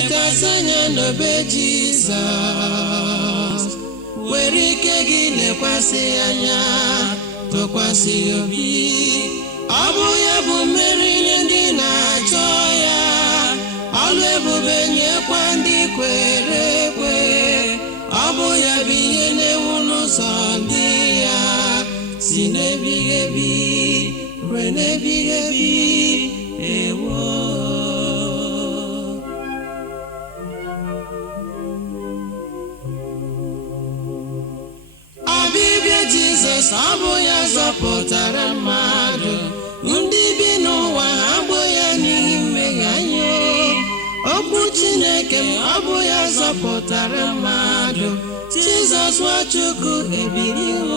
letasị anya n'obe Jizọs, were ike gị lekwasị anya, tụkwasị obi. Ọ bụ ya bụ mmeri nye ndị na-achọ ya, ọlụ ebube nyekwa ndị kwere ekwe. Ọ bụ ya bụ ihe na-ewu n'ụzọ ndị ya, si n'ebighị ebi ruo n'ebighị ebi. Ewo, ọbịbịa Jizọs, ọ bụ ya zọpụtara mmadụ. Ndị bi n'ụwa ha bụ ya n'ihi mmehie anyị. Okwu Chineke m, ọ bụ ya zọpụtara mmadụ. Jizọs Nwachukwu ebiliwo.